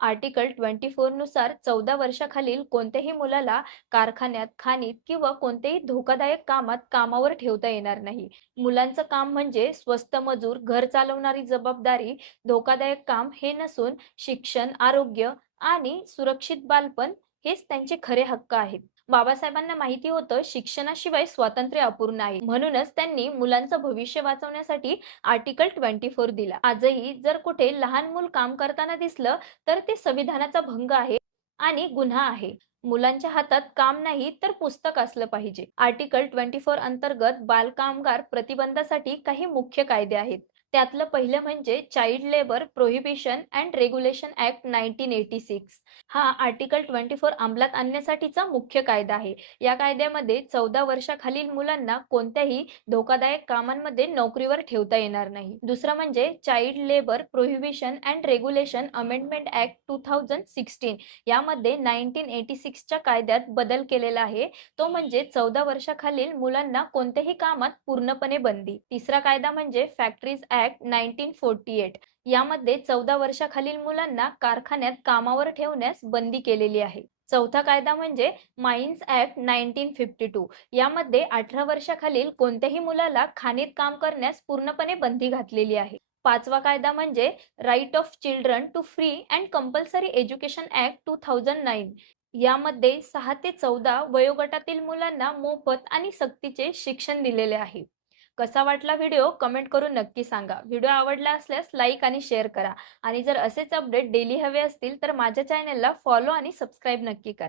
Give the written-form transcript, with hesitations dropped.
Article 24 नुसार 14 वर्षाखालील कोणत्याही मुलाला कारखान्यात, खाणीत किंवा कोणत्याही धोकादायक कामात कामावर ठेवता येणार नाही. मुलांचं काम म्हणजे स्वस्त मजूर, घर चालवणारी जबाबदारी, धोकादायक काम हे नसून शिक्षण, आरोग्य आणि सुरक्षित बालपण हेच त्यांचे खरे हक्क आहेत. बाबासाहेबांना माहिती होतं शिक्षणाशिवाय स्वातंत्र्य अपूर्ण आहे. म्हणूनच त्यांनी मुलांचं भविष्य वाचवण्यासाठी आर्टिकल 24 दिला. आजही जर कुठे लहान मूल काम करताना दिसलं तर ते संविधानाचा भंग आहे आणि गुन्हा आहे. मुलांच्या हातात काम नाही तर पुस्तक असलं पाहिजे. आर्टिकल 24 अंतर्गत बालकामगार प्रतिबंधासाठी काही मुख्य कायदे आहेत. त्यातलं पहिलं म्हणजे child labour prohibition and regulation act 1986. हा आर्टिकल 24 अंमलात आणण्यासाठीचा मुख्य कायदा आहे. या कायद्यामध्ये 14 वर्षाखालील मुलांना कोणत्याही धोकादायक कामांमध्ये नोकरीवर ठेवता येणार नाही. दुसरं म्हणजे child labour prohibition and regulation amendment act 2016. यामध्ये 1986 च्या कायद्यात बदल केलेला आहे. तो म्हणजे 14 वर्षाखालील मुलांना कोणत्याही कामात पूर्णपणे बंदी. तिसरा कायदा म्हणजे फॅक्टरीज ॲक्ट 1948. यामध्ये 14 वर्षाखालील मुलांना कारखान्यात कामावर ठेवण्यास बंदी केलेली आहे. चौथा कायदा म्हणजे माइन्स ॲक्ट 1952. यामध्ये 18 वर्षाखालील कोणत्याही मुलाला खाणीत काम करण्यास पूर्णपणे बंदी घातलेली आहे. पाचवा कायदा म्हणजे right of children to free and compulsory education act 2009. यामध्ये 6 ते 14 वयोगटातील मुलांना मोफत आणि सक्तीचे शिक्षण दिलेले आहे. कसा वाटला व्हिडिओ कमेंट करून नक्की सांगा. व्हिडिओ आवडला असल्यास लाईक आणि शेअर करा आणि जर असेच अपडेट डेली हवे असतील तर माझ्या चॅनलला फॉलो आणि सबस्क्राईब नक्की करा.